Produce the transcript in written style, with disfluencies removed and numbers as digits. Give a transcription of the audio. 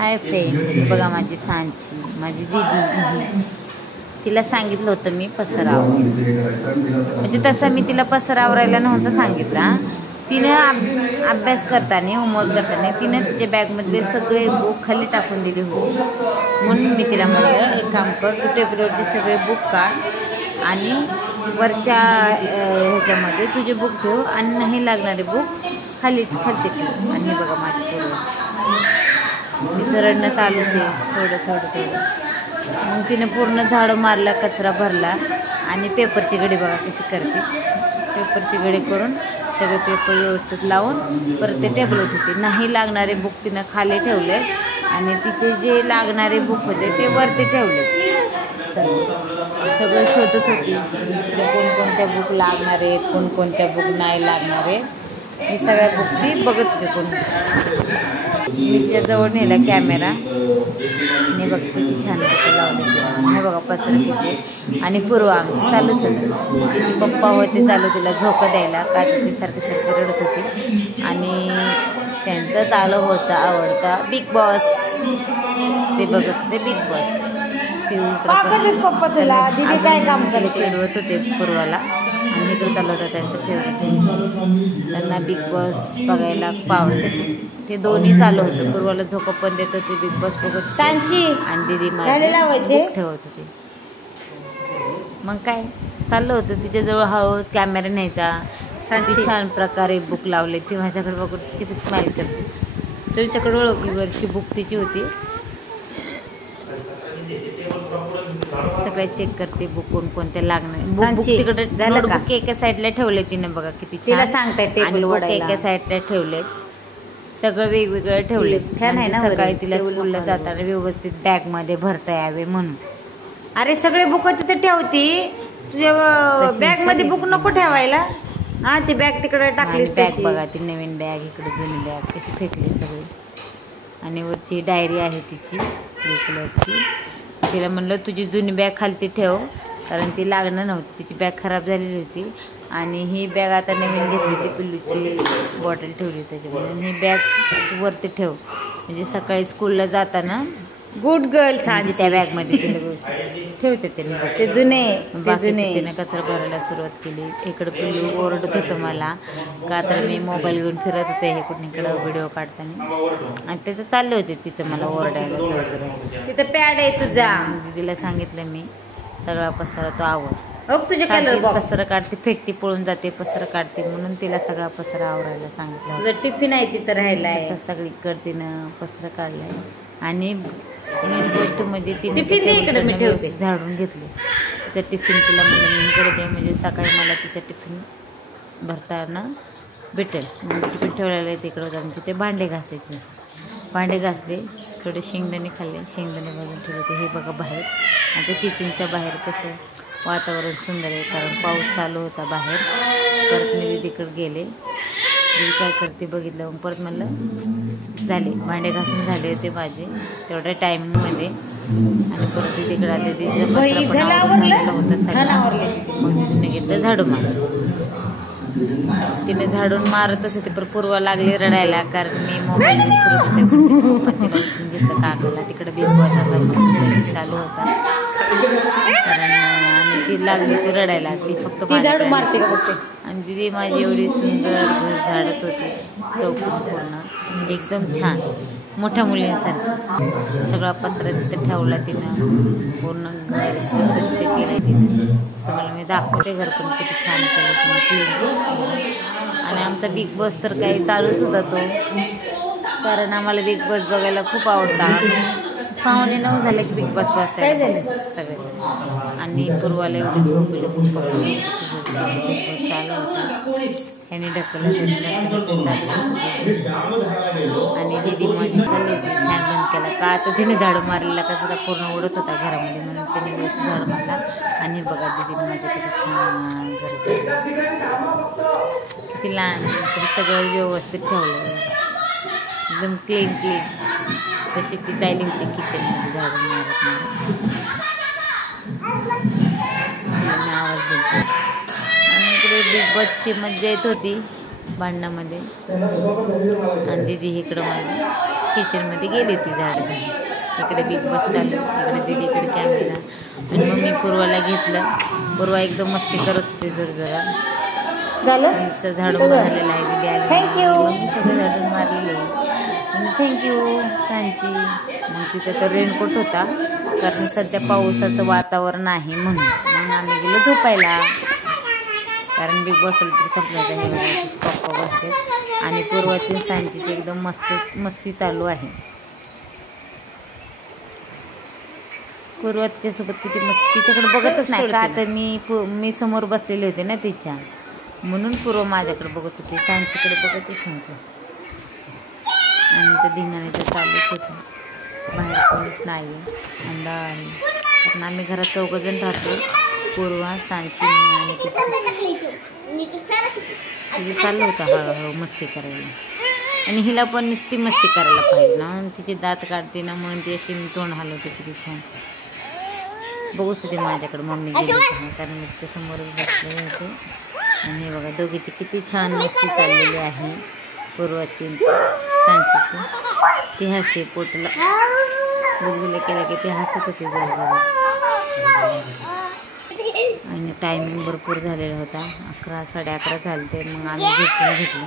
Hi friend, बघा माझी सांची, माझी दीदी. तिला सांगितलं होतं मी पसराव, म्हणजे तसं मी तिला पसरावरायला नव्हतं सांगितलं. तिनं अभ्यास करताना, होमवर्क करताना तिनं तिच्या बॅगमधले सगळे बुक खाली टाकून दिले होते. म्हणून मी तिला म्हटलं, एक काम कर, तू टेबलवरती सगळे बुक काढ आणि वरच्या ह्याच्यामध्ये तुझे बुक ठेव आणि नाही लागणारे बुक खाली ठेव. आणि बघा माझी पोरं, तिचं रडणं चालूच आहे थोडं. मग तिने पूर्ण झाडं मारला, कचरा भरला आणि पेपरची घडी बघा कशी करते. पेपरची घडी करून सगळे पेपर व्यवस्थित लावून परत ते टेबलवर होते. नाही लागणारे बुक तिनं खाली ठेवले आणि तिचे जे लागणारे बुक होते ते वरती ठेवले. सगळं शोधत होती कोणकोणत्या बुक लागणार आहेत, कोणकोणत्या बुक नाही लागणार आहे, हे सगळ्या बुक ती बघत होते. कोण मी त्याजवळ नेला कॅमेरा आणि बघते किती छान लावले. हे बघा पसर किती. आणि पूर्व आमची चालूच होती, पप्पा होते चालू तिला झोकं द्यायला, का ती सारखी रडत होती. आणि त्यांचं चालू होतं आवडता बिग बॉस. ते बघत होते बिग बॉस. पप्पा तुला दीदी काय काम करते चिडवत होते पूर्वाला. आणि इकडे चालू होतं त्यांचं फेवरेट. त्यांना बिग बॉस बघायला खूप आवडते. ते दोन्ही चालू होतं. पूर्वाला झोका पण देत होते, बिग बॉस बघत सांची, आणि दीदी माझी ठेवत होती. मग काय चाललं होतं तिच्याजवळ हळूच कॅमेरा न्यायचा. सांची छान प्रकारे बुक लावले. ती माझ्याकडे बघून किती स्माईल करते. तुमच्याकडे ओळखली वरची बुक तिची होती. सगळ्या चेक करते बुक कोणकोणते लागणार. बुक तिकडे झालं का, एका साईडला ठेवले तिने बघा किती छान सांगताय. टेबल वर एका साईडला ठेवले, सगळं वेगवेगळं ठेवले. छान आहे ना. सकाळी तिला स्कूलला जाताना व्यवस्थित बॅग मध्ये भरता यावे म्हणून. अरे सगळे बुक तिथे ठेवती, तुझ्या बॅग मध्ये बुक नको ठेवायला. हा ती बॅग तिकडे टाकली. बॅग बघा, ती नवीन बॅग, इकडे जुनी बॅग कशी फेकली सगळी. आणि वरची डायरी आहे तिची ब्लू कलरची. तिला म्हणलं तुझी जुनी बॅग खालती ठेव, कारण ती लागणार नव्हती, तिची बॅग खराब झालेली होती. आणि ही बॅग आता नवीन घेतली होती, पिल्लूची बॉटल ठेवली त्याच्यामध्ये. ही बॅग वरती ठेव, म्हणजे सकाळी स्कूलला जाताना गुड गर्ल सांजी त्या बॅगमध्ये तिला व्यवस्थित ठेवते. ते जुने तिने कचरा भरायला सुरुवात केली. इकडं पिल्लू ओरडत होतं मला, का तर मी मोबाईल घेऊन फिरत होते हे कुठीकडं व्हिडिओ काढताना. आणि त्याचं चालले होते तिचं मला ओरडायला. तिथं पॅड आहे तुझा, दीदीला सांगितलं मी सगळा पसारा तो आवर. तुझे कलर पसरा काढते, फेकती, पळून जाते, पसरा काढते, म्हणून तिला सगळा पसरा आवरायला सांगितलं. तुझं टिफिन आहे तिथं राहायला, सगळीकडे तिनं पसरा काढलाय. आणि मेन गोष्ट म्हणजे तिने इकडे मी ठेवते झाडून घेतले. तिचा टिफिन तिला म्हणलं मी इकडे दे, म्हणजे सकाळी मला तिचा टिफिन भरताना भेटेल. म्हणजे टिफिन ठेवलेलं आहे तिकडं जाऊन तिथे भांडे घासायचे. भांडे घासले, थोडे शेंगदाणे खाल्ले, शेंगदाणे भाजून ठेवले होते. हे बघा बाहेर, आता किचनच्या बाहेर कसं वातावरण सुंदर आहे, कारण पाऊस चालू होता बाहेर. परत मी दीदीकडे गेले, दीदी काय करते बघितलं. मग परत म्हणलं झाले भांडे घासून झाले होते माझे तेवढ्या टायमिंगमध्ये. आणि परत दीदीकडे आले, दीदीचं होतं सगळं. मग तिने घेतलं झाडू मार. तिने झाडून मारतच होते, पण पूर्वा लागली रडायला, कारण मी मोबाईल घेतलं काकाला. तिकडे बिग बॉस चालू होता, आणि ती लागली ती रडायला लागली. फक्त झाडू मारते का बघते. आणि दीदी माझी एवढी सुंदर घर झाडत होती, चौकून पूर्ण एकदम छान, मोठ्या मुलींसारखं. सगळा पसरा तिथे ठेवला तिनं, पूर्ण घर स्वच्छ केलं तिनं. तुम्हाला मी दाखवते घर पण किती छान केलं. आणि आमचा बिग बॉस तर काही चालूच होता तो, कारण आम्हाला बिग बॉस बघायला खूप आवडतात. 9:15 झालं की बिग बॉस बसायला सगळे. आणि पूर्वाला एवढी झोपली चालू होता, ह्याने ढकललं आणि दीदी माझी चालली होती. फॅन बंद केला का, आता तिने झाडू मारलेला कचरा पूर्ण उडत होता घरामध्ये, म्हणून तिने व्यवस्थित झाडू मारला. आणि बघा दीदीने माझ्या किती छान किती लहान, तरी सगळं व्यवस्थित ठेवलं, एकदम क्लीन. तशी ती चालली होती किचनमध्ये झाडू मारत आवाज दिला. आणि इकडे बिग बॉसची मज्जा येत होती भांडणामध्ये. आणि दीदी इकडं माझी किचनमध्ये गेली ती झाडं धुवायला. इकडे बिग बॉस चालू, इकडे दीदीकडे कॅमेरा. आणि मग मी पूर्वाला घेतलं. पूर्वा एकदम मस्ती करत होती जरा झालं झाडून मारलेलं आहे दीदी आली. थँक्यू सगळं झाडून मारलेलं आहे. थँक्यू सांची. मग तिचा तर रेनकोट होता कारण सध्या पावसाचं वातावरण आहे म्हणून. मग आम्ही गेलो झोपायला कारण बिग बॉस तर संपल्याचं हे पप्पा बसते. आणि पूर्वाची सांचीची एकदम मस्ती चालू आहे. पूर्वा तिच्यासोबत किती मस्ती, तिच्याकडे बघतच नाही का तर मी समोर बसलेले होते ना तिच्या, म्हणून पूर्व माझ्याकडे बघत होती, सांचीकडे बघतच नव्हतं. आणि तर धिंगाणे तर चालूच होतं. बाहेर कोणीच नाही आहे, अंधार आहे. कारण आम्ही घरात 4 जण राहतो, पूर्वा, सांची आणि तिचं चाललं होतं हळूहळू मस्ती करायला. आणि हिला पण नुसती मस्ती करायला पाहिजे ना, तिचे दात काढते ना म्हणून ती अशी तोंड हलवते किती छान. बघूच होते माझ्याकडे मम्मी गेली कारण मी तिच्या समोरच बसले होते. आणि हे बघा दोघीची किती छान मस्ती चाललेली आहे. पूर्वाची सांचीची ती हसते पोटला गुलगुले केला की ती हसत होती जरा. आणि टायमिंग भरपूर झालेला होता, 11 साडे 11 झाले. मग आम्ही झोपून घेतलं.